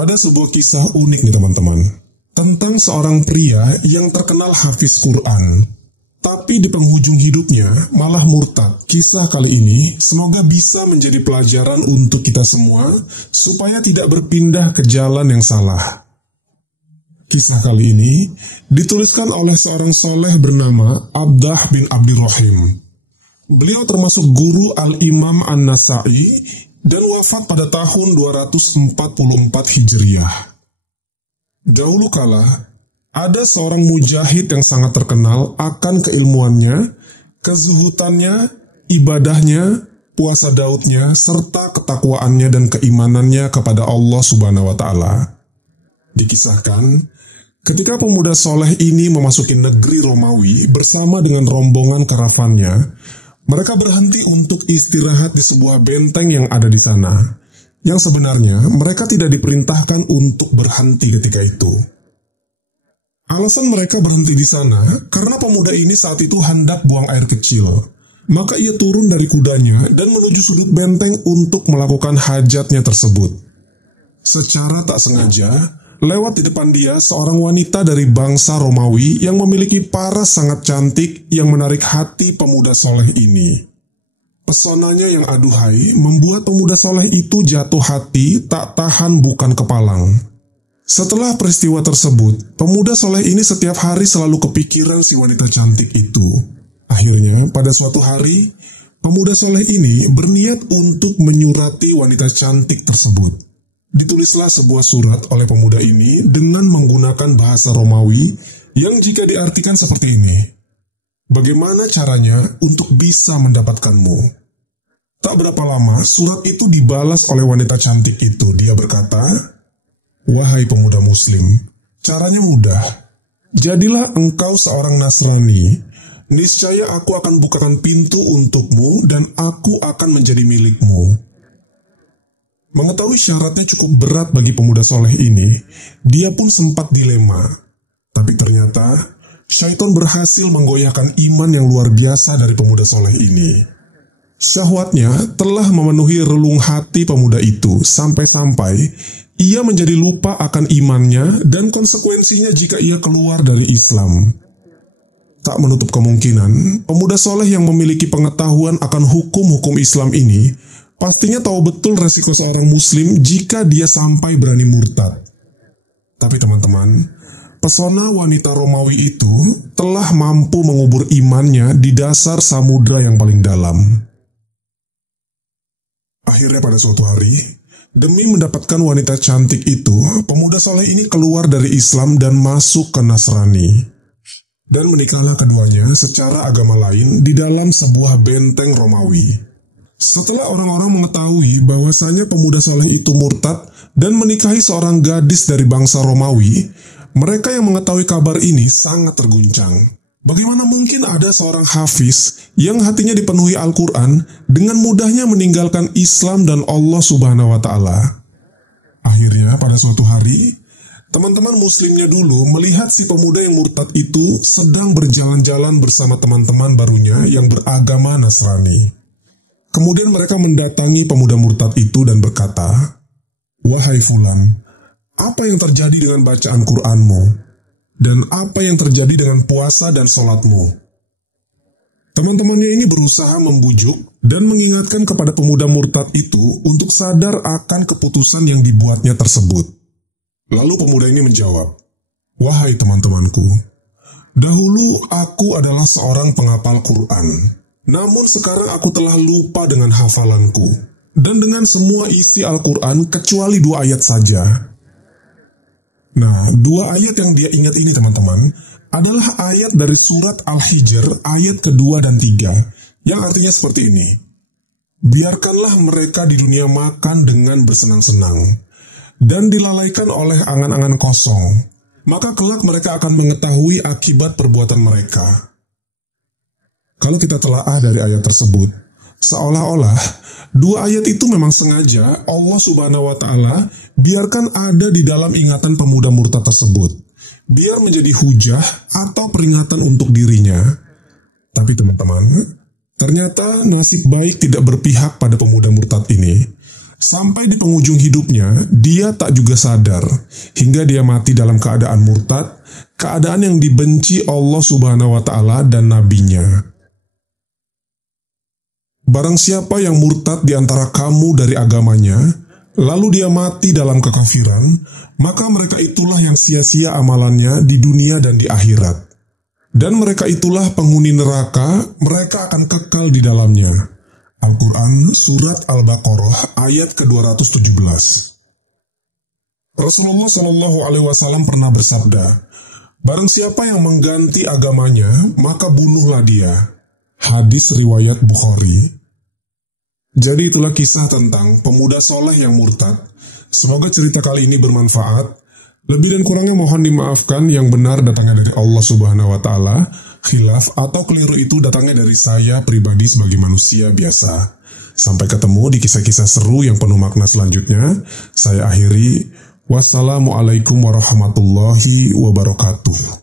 Ada sebuah kisah unik nih teman-teman, tentang seorang pria yang terkenal hafiz Quran, tapi di penghujung hidupnya malah murtad. Kisah kali ini semoga bisa menjadi pelajaran untuk kita semua, supaya tidak berpindah ke jalan yang salah. Kisah kali ini dituliskan oleh seorang soleh bernama Abdah bin Abdirrahim. Beliau termasuk guru Al-Imam An-Nasai dan wafat pada tahun 244 Hijriah. Dahulu kala, ada seorang mujahid yang sangat terkenal akan keilmuannya, kezuhutannya, ibadahnya, puasa daudnya, serta ketakwaannya dan keimanannya kepada Allah Subhanahu wa Ta'ala. Dikisahkan, ketika pemuda soleh ini memasuki negeri Romawi bersama dengan rombongan karavannya, mereka berhenti untuk istirahat di sebuah benteng yang ada di sana, yang sebenarnya mereka tidak diperintahkan untuk berhenti ketika itu. Alasan mereka berhenti di sana karena pemuda ini saat itu hendak buang air kecil. Maka ia turun dari kudanya dan menuju sudut benteng untuk melakukan hajatnya tersebut. Secara tak sengaja, lewat di depan dia seorang wanita dari bangsa Romawi yang memiliki paras sangat cantik yang menarik hati pemuda soleh ini. Pesonanya yang aduhai membuat pemuda soleh itu jatuh hati tak tahan bukan kepalang. Setelah peristiwa tersebut, pemuda soleh ini setiap hari selalu kepikiran si wanita cantik itu. Akhirnya, pada suatu hari, pemuda soleh ini berniat untuk menyurati wanita cantik tersebut. Ditulislah sebuah surat oleh pemuda ini dengan menggunakan bahasa Romawi yang jika diartikan seperti ini. Bagaimana caranya untuk bisa mendapatkanmu? Tak berapa lama, surat itu dibalas oleh wanita cantik itu. Dia berkata, "Wahai pemuda muslim, caranya mudah. Jadilah engkau seorang Nasrani. Niscaya aku akan bukakan pintu untukmu dan aku akan menjadi milikmu." Mengetahui syaratnya cukup berat bagi pemuda soleh ini, dia pun sempat dilema. Tapi ternyata, syaitan berhasil menggoyahkan iman yang luar biasa dari pemuda soleh ini. Syahwatnya telah memenuhi relung hati pemuda itu, sampai-sampai ia menjadi lupa akan imannya dan konsekuensinya jika ia keluar dari Islam. Tak menutup kemungkinan, pemuda soleh yang memiliki pengetahuan akan hukum-hukum Islam ini pastinya tahu betul resiko seorang muslim jika dia sampai berani murtad. Tapi teman-teman, pesona wanita Romawi itu telah mampu mengubur imannya di dasar samudra yang paling dalam. Akhirnya pada suatu hari, demi mendapatkan wanita cantik itu, pemuda soleh ini keluar dari Islam dan masuk ke Nasrani. Dan menikahlah keduanya secara agama lain di dalam sebuah benteng Romawi. Setelah orang-orang mengetahui bahwasanya pemuda soleh itu murtad dan menikahi seorang gadis dari bangsa Romawi, mereka yang mengetahui kabar ini sangat terguncang. Bagaimana mungkin ada seorang hafiz yang hatinya dipenuhi Al-Quran dengan mudahnya meninggalkan Islam dan Allah Subhanahu wa Ta'ala? Akhirnya pada suatu hari, teman-teman muslimnya dulu melihat si pemuda yang murtad itu sedang berjalan-jalan bersama teman-teman barunya yang beragama Nasrani. Kemudian mereka mendatangi pemuda murtad itu dan berkata, "Wahai Fulan, apa yang terjadi dengan bacaan Qur'anmu? Dan apa yang terjadi dengan puasa dan sholatmu?" Teman-temannya ini berusaha membujuk dan mengingatkan kepada pemuda murtad itu untuk sadar akan keputusan yang dibuatnya tersebut. Lalu pemuda ini menjawab, "Wahai teman-temanku, dahulu aku adalah seorang penghafal Quran. Namun sekarang aku telah lupa dengan hafalanku dan dengan semua isi Al-Quran kecuali 2 ayat saja." Nah, 2 ayat yang dia ingat ini teman-teman adalah ayat dari surat Al-Hijr ayat kedua dan 3 yang artinya seperti ini. "Biarkanlah mereka di dunia makan dengan bersenang-senang dan dilalaikan oleh angan-angan kosong, maka kelak mereka akan mengetahui akibat perbuatan mereka." Kalau kita telaah dari ayat tersebut, seolah-olah 2 ayat itu memang sengaja Allah Subhanahu wa Ta'ala biarkan ada di dalam ingatan pemuda murtad tersebut, biar menjadi hujah atau peringatan untuk dirinya. Tapi teman-teman, ternyata nasib baik tidak berpihak pada pemuda murtad ini. Sampai di penghujung hidupnya, dia tak juga sadar, hingga dia mati dalam keadaan murtad, keadaan yang dibenci Allah Subhanahu wa Ta'ala dan Nabi-Nya. Barang siapa yang murtad di antara kamu dari agamanya, lalu dia mati dalam kekafiran, maka mereka itulah yang sia-sia amalannya di dunia dan di akhirat. Dan mereka itulah penghuni neraka, mereka akan kekal di dalamnya. Al-Quran Surat Al-Baqarah ayat ke-217. Rasulullah SAW pernah bersabda, barang siapa yang mengganti agamanya, maka bunuhlah dia. Hadis riwayat Bukhari. Jadi itulah kisah tentang pemuda soleh yang murtad. Semoga cerita kali ini bermanfaat. Lebih dan kurangnya mohon dimaafkan, yang benar datangnya dari Allah Subhanahu wa Ta'ala. Khilaf atau keliru itu datangnya dari saya pribadi sebagai manusia biasa. Sampai ketemu di kisah-kisah seru yang penuh makna selanjutnya. Saya akhiri. Wassalamualaikum warahmatullahi wabarakatuh.